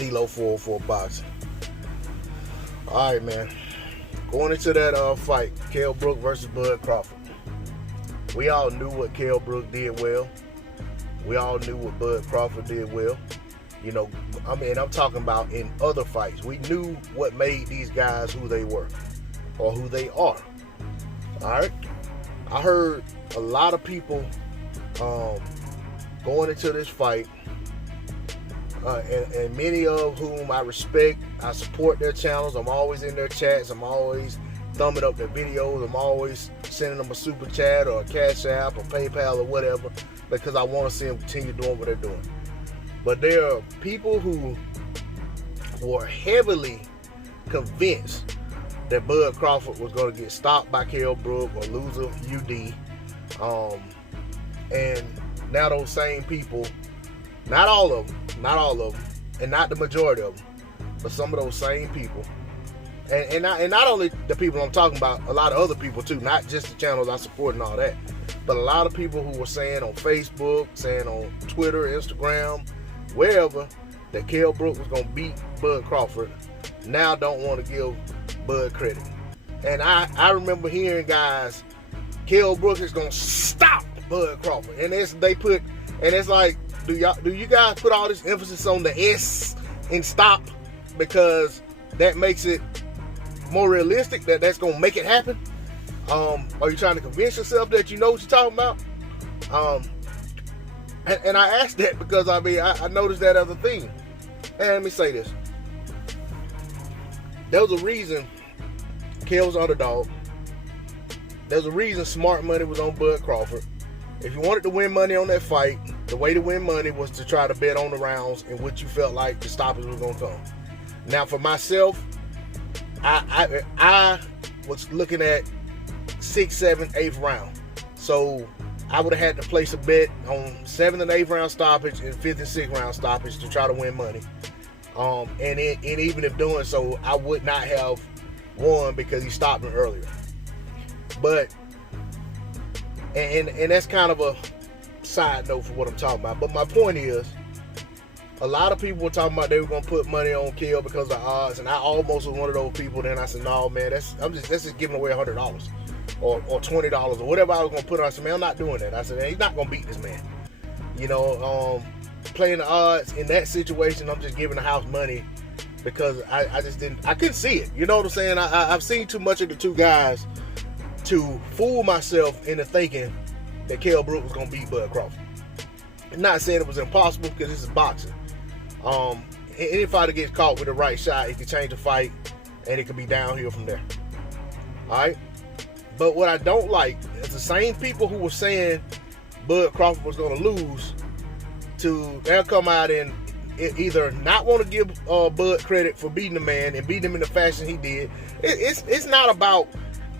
D-Lo for boxing. All right, man. Going into that fight, Kell Brook versus Bud Crawford. We all knew what Kell Brook did well. We all knew what Bud Crawford did well. You know, I mean, I'm talking about in other fights. We knew what made these guys who they were or who they are. All right. I heard a lot of people going into this fight, and many of whom I respect. I support their channels. I'm always in their chats. I'm always thumbing up their videos. I'm always sending them a super chat or a Cash App or PayPal or whatever, because I want to see them continue doing what they're doing. But there are people who were heavily convinced that Bud Crawford was going to get stopped by Kell Brook or lose a UD. And now those same people, not all of them, and not the majority of them, but some of those same people, and not only the people I'm talking about, a lot of other people too, not just the channels I support and all that, but a lot of people who were saying on Facebook, saying on Twitter, Instagram, wherever, that Kell Brook was going to beat Bud Crawford, now don't want to give Bud credit. And I remember hearing guys, Kell Brook is going to stop Bud Crawford. And it's like, do you guys put all this emphasis on the S in stop because that makes it more realistic, that that's going to make it happen? Are you trying to convince yourself that you know what you're talking about? And I asked that because, I mean, I noticed that as a thing. And let me say this. There was a reason Kell was underdog. There's a reason smart money was on Bud Crawford. If you wanted to win money on that fight, the way to win money was to try to bet on the rounds in which you felt like the stoppage was going to come. Now, for myself, I was looking at 6th, 7th, 8th round. So I would have had to place a bet on 7th and 8th round stoppage and 5th and 6th round stoppage to try to win money. And even if doing so, I would not have won because he stopped me earlier. But and that's kind of a side note for what I'm talking about. But my point is, a lot of people were talking about they were gonna put money on Kell because of odds, and I almost was one of those people. Then I said, no, man, that's just giving away $100 or $20 or whatever I was gonna put on. I said, man, I'm not doing that. I said, man, he's not gonna beat this man. You know, playing the odds in that situation, I'm just giving the house money because I couldn't see it. You know what I'm saying? I've seen too much of the two guys to fool myself into thinking that Kell Brook was gonna beat Bud Crawford. I'm not saying it was impossible because this is boxing. Any fighter gets caught with the right shot, it can change the fight and it could be downhill from there. Alright? But what I don't like is the same people who were saying Bud Crawford was gonna lose, they'll come out and either not want to give Bud credit for beating the man and beating him in the fashion he did. It's not about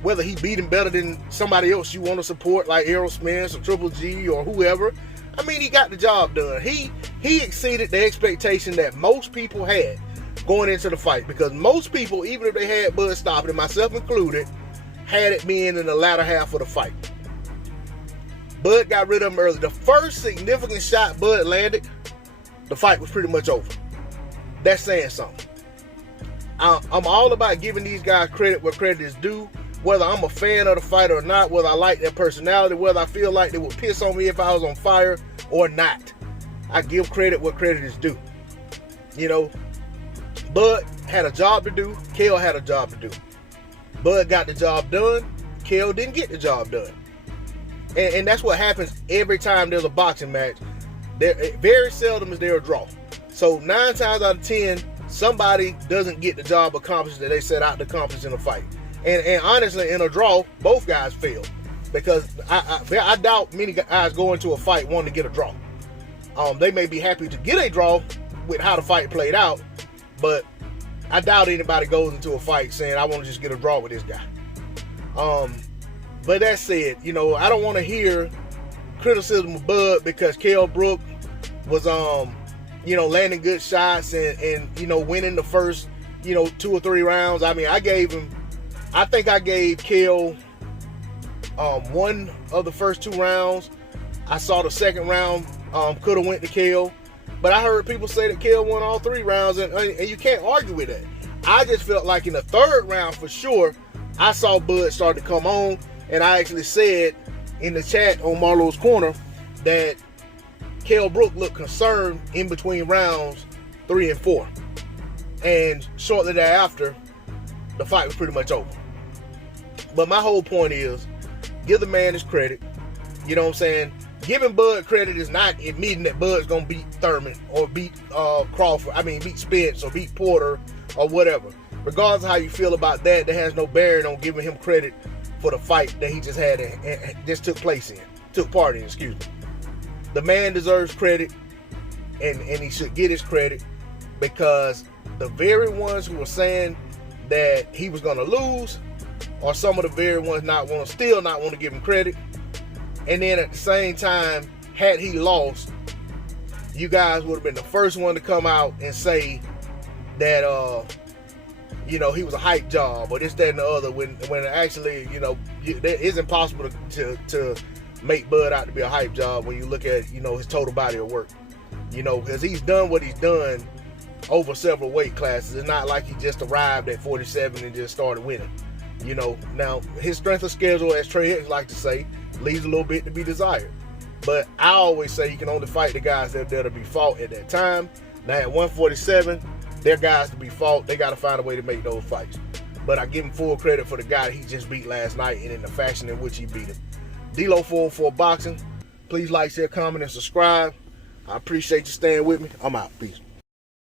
whether he beat him better than somebody else you want to support, like Errol Spence or Triple G or whoever. I mean, he got the job done. He exceeded the expectation that most people had going into the fight, because most people, even if they had Bud stopped, and myself included, had it being in the latter half of the fight. Bud got rid of him early. The first significant shot Bud landed, the fight was pretty much over. That's saying something. I'm all about giving these guys credit where credit is due, whether I'm a fan of the fighter or not, whether I like their personality, whether I feel like they would piss on me if I was on fire or not. I give credit where credit is due. You know, Bud had a job to do. Kell had a job to do. Bud got the job done. Kell didn't get the job done. And that's what happens every time there's a boxing match. Very seldom is there a draw. So 9 times out of 10, somebody doesn't get the job accomplished that they set out to accomplish in a fight. And honestly, in a draw, both guys fail, because I doubt many guys go into a fight wanting to get a draw. They may be happy to get a draw with how the fight played out, but I doubt anybody goes into a fight saying, I want to just get a draw with this guy. But that said, you know, I don't want to hear criticism of Bud because Kell Brook was, you know, landing good shots and you know, winning the first, you know, 2 or 3 rounds. I mean, I think I gave Kell one of the first 2 rounds. I saw the second round could have went to Kell. But I heard people say that Kell won all 3 rounds, and you can't argue with that. I just felt like in the 3rd round for sure, I saw Bud start to come on, and I actually said in the chat on Marlowe's Corner that Kell Brook looked concerned in between rounds 3 and 4. And shortly thereafter, the fight was pretty much over. But my whole point is, give the man his credit. You know what I'm saying? Giving Bud credit is not admitting that Bud's going to beat Thurman or beat Crawford. I mean, beat Spence or beat Porter or whatever. Regardless of how you feel about that, that has no bearing on giving him credit for the fight that he just had and just took part in, excuse me. The man deserves credit, and he should get his credit, because the very ones who were saying that he was going to lose are some of the very ones still not want to give him credit. And then at the same time, had he lost, you guys would have been the first one to come out and say that he was a hype job or this, that, and the other, when actually, it's impossible to make Bud out to be a hype job when you look at, his total body of work. Because he's done what he's done over several weight classes. It's not like he just arrived at 47 and just started winning. Now his strength of schedule, as Trey Hicks like to say, leaves a little bit to be desired. But I always say you can only fight the guys that'll be fought at that time. Now at 147, they're guys to be fought. They got to find a way to make those fights. But I give him full credit for the guy he just beat last night and in the fashion in which he beat him. D-Lo 404 Boxing. Please like, share, comment, and subscribe. I appreciate you staying with me. I'm out. Peace.